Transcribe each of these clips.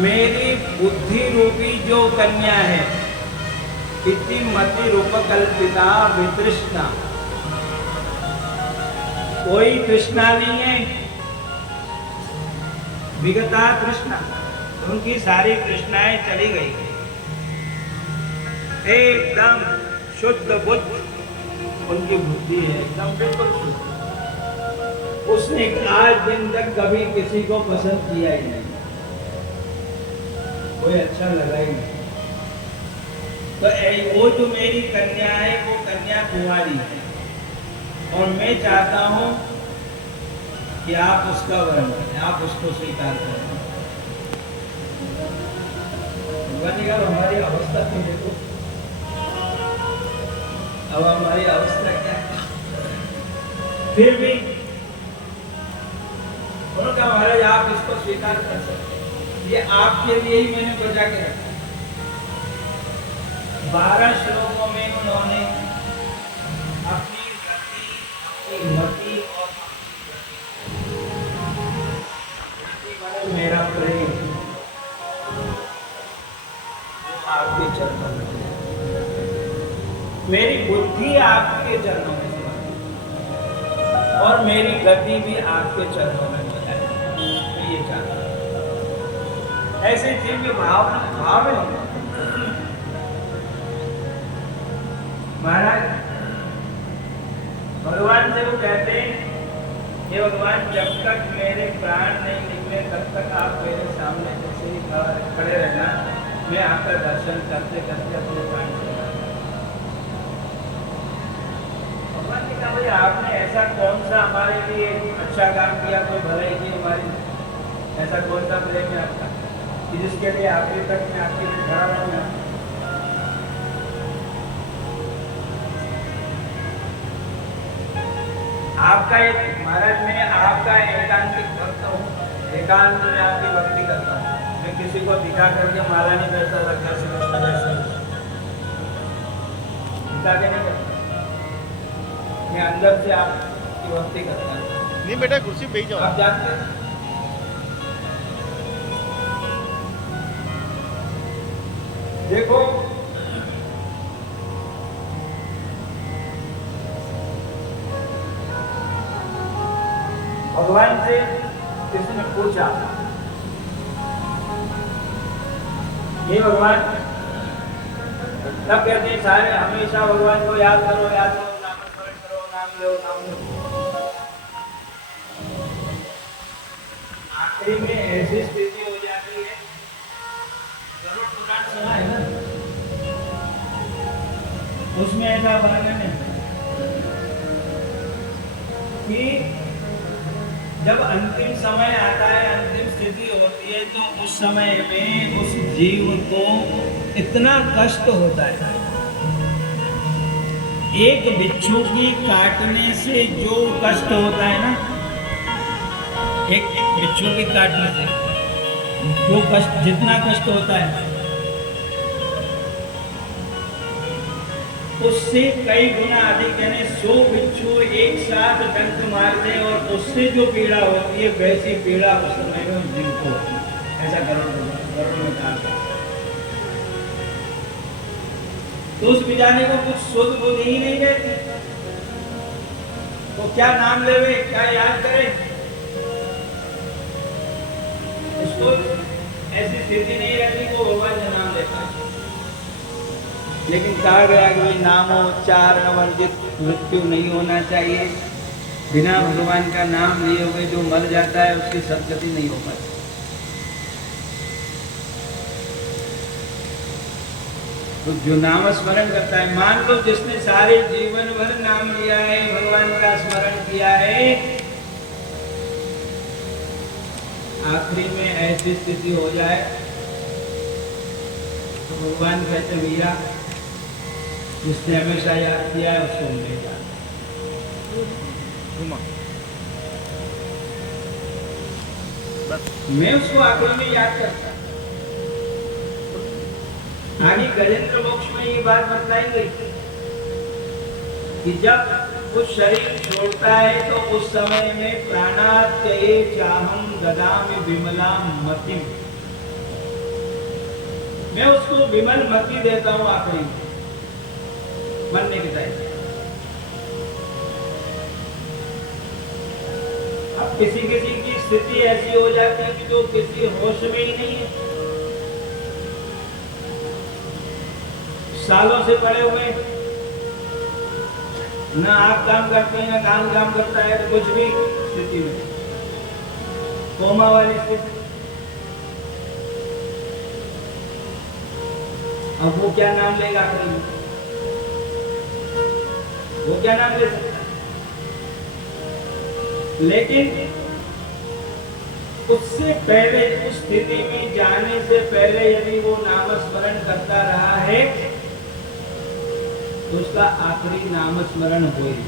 मेरी बुद्धि रूपी जो कन्या है, इति मति रूप कल्पिता वितृष्णा। कोई तृष्णा नहीं है, विगता तृष्णा, उनकी सारी तृष्णाएं चली गई। एकदम शुद्ध बुद्ध उनकी बुद्धि है, एकदम बिल्कुल शुद्ध। उसने आज दिन तक कभी किसी को पसंद किया ही नहीं, कोई अच्छा लगा ही नहीं। तो वो जो मेरी कन्या है वो कन्या कुंवारी है, और मैं चाहता हूं कि आप उसका वर्ण करें, आप उसको स्वीकार करें। हमारी अवस्था तो देखो, अब हमारी अवस्था क्या है। फिर भी उन्होंने महाराज आप इसको स्वीकार कर सकते, ये आपके लिए ही मैंने बचा के रखा। 12 श्लोकों में उन्होंने अपनी गति, अपनी मति और मेरा प्रेम आपके चरणों में, मेरी बुद्धि आपके चरणों में और मेरी गति भी आपके चरणों में हो जाए, मैं ये चाहता हूं। ऐसे दिव्य भाव है महाराज। भगवान से वो कहते हैं कि भगवान जब तक मेरे प्राण नहीं निकले तब तक आप मेरे सामने जैसे ही खड़े रहना, मैं आपका दर्शन करते करते अपने प्राण से। भगवान ने कहा भाई आपने ऐसा कौन सा हमारे लिए अच्छा काम किया, कोई भलाई की हमारी, ऐसा कौन सा प्रेम है आपका कि जिसके लिए आखिरी तक मैं आपके लिए खड़ा रहूंगा। आपका एक महाराज, मैं आपका एकांतिक भक्त हूँ, एकांत में आपकी भक्ति करता हूँ। मैं किसी को दिखा करके माला नहीं करता, रखा से दिखा के नहीं करता, मैं अंदर से आपकी भक्ति करता हूँ। नहीं बेटा कुर्सी पे ही जाओ, आप जानते हैं। देखो भगवान से किसी ने पूछा, ये भगवान, तब कहते हैं सारे हमेशा भगवान को याद करो, याद करो, नाम स्मरण करो, नाम लो, नाम लो। आखिरी में ऐसी स्थिति हो जाती है, गरुड़ पुराण सुना है ना, उसमें ऐसा वर्णन है कि जब अंतिम समय आता है, अंतिम स्थिति होती है, तो उस समय में उस जीव को इतना कष्ट होता है। एक बिच्छू की काटने से जो कष्ट होता है ना, एक बिच्छू की काटने से जो कष्ट, जितना कष्ट होता है, उससे कई गुना अधिक, यानी 100 बिच्छू एक साथ डंक मार दे और उससे जो पीड़ा होती है, वैसी पीड़ा उस समय में जीव को होती है। ऐसा गरुड़ में कहा। तो उस बिचारे को कुछ शुद्ध बुद्धि ही नहीं रहती, तो क्या नाम लेवे, क्या याद करे, उसको ऐसी स्थिति नहीं रहती को भगवान का नाम लेता है। लेकिन कहा गया कि नामोच्चारण वर्जित मृत्यु नहीं होना चाहिए। बिना भगवान का नाम लिए हुए जो मर जाता है उसकी सदगति नहीं हो पाती। तो जो नाम स्मरण करता है, मान लो जिसने सारे जीवन भर नाम लिया है, भगवान का स्मरण किया है, आखिरी में ऐसी स्थिति हो जाए तो भगवान कहते मीरा, जिसने हमेशा याद किया है उसको ले जा। मैं उसको आखिर में याद करता। आगे गजेंद्र मोक्ष में ये बात बताई गई कि जब वो शरीर छोड़ता है तो उस समय में प्राणात्यये चाहम ददामि विमलाम मतिम, मैं उसको विमल मति देता हूं आखिरी में, मरने के टाइम। अब किसी किसी की स्थिति ऐसी हो जाती है कि जो किसी होश में ही नहीं है, सालों से पड़े हुए, ना आप काम करते हैं ना कान काम करता है, तो कुछ भी स्थिति में कोमा वाली स्थिति। अब वो क्या नाम लेगा आखिर में? वो क्या नाम ले सकता है? लेकिन उससे पहले, उस स्थिति में जाने से पहले यदि वो नामस्मरण करता रहा है तो उसका आखिरी नामस्मरण हो ही।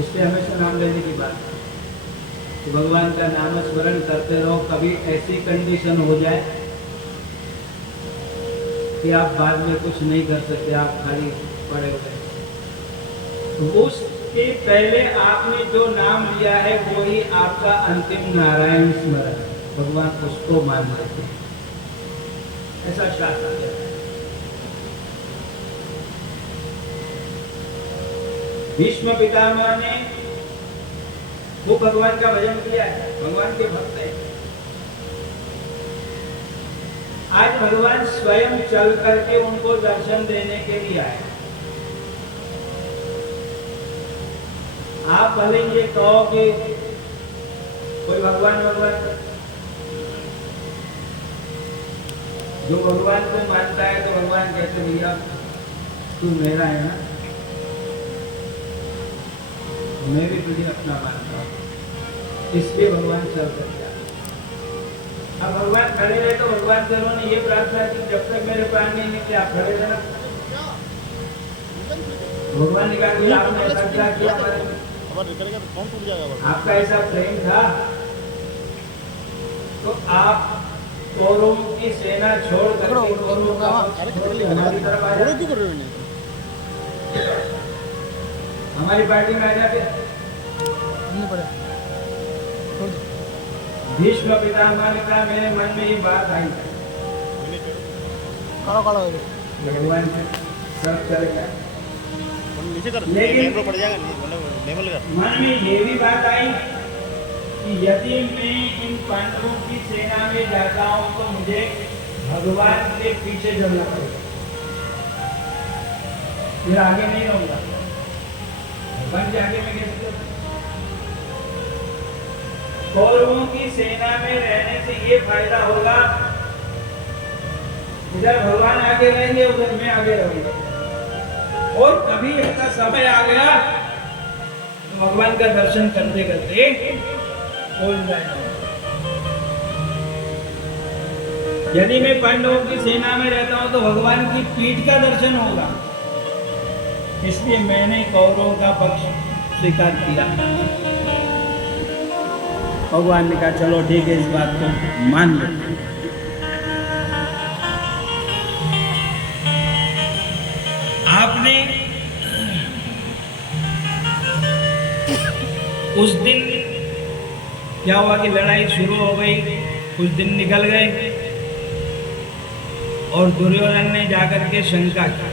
इसलिए हमेशा नाम लेने की बात है तो भगवान का नामस्मरण करते रहो। कभी ऐसी कंडीशन हो जाए कि आप बाद में कुछ नहीं कर सकते, आप खाली पड़े हुए, तो उसके पहले आपने जो नाम लिया है वो ही आपका अंतिम नारायण स्मरण, भगवान उसको मान लेते हैं, ऐसा शास्त्र है। भीष्म पितामह ने वो भगवान का भजन किया है, भगवान के भक्त है। आज भगवान स्वयं चल करके उनको दर्शन देने के लिए आए। आप भले ये कहो कि कोई भगवान, जो भगवान को मानता है तो भगवान कहते भैया तू मेरा है ना, मैं भी तुझे अपना मानता हूँ, इसलिए भगवान चल करके। अब भगवान खड़े रहे तो भगवान से उन्होंने ये प्रार्थना की जब तक मेरे प्राण नहीं निकले आप खड़े रहना। भगवान ने कहा कि आपने ऐसा क्या किया, आपका ऐसा प्रेम था तो आप कौरवों की सेना छोड़ करके कौरवों का हमारी तरफ आ जाते, हमारी पार्टी में आ जाते। भीष्म पितामह ने कहा मेरे मन में ये बात आई, भगवान सब चल गया, लेकिन मन में ये भी बात आई कि यदि मैं इन पांडवों की सेना में जाता हूँ तो मुझे भगवान के पीछे चलना पड़ेगा, फिर आगे नहीं रहूंगा। भगवान के आगे में कैसे चलूं? कौरवों की सेना में रहने से ये फायदा होगा, इधर भगवान आगे रहेंगे उधर मैं आगे रहूंगा, और कभी ऐसा समय आ गया तो भगवान का दर्शन करते करते बोल जाएगा। यदि मैं पांडवों की सेना में रहता हूं तो भगवान की पीठ का दर्शन होगा, इसलिए मैंने कौरवों का पक्ष स्वीकार किया। भगवान ने कहा चलो ठीक है, इस बात को मान लो। आपने उस दिन क्या हुआ कि लड़ाई शुरू हो गई, कुछ दिन निकल गए और दुर्योधन ने जाकर के शंका की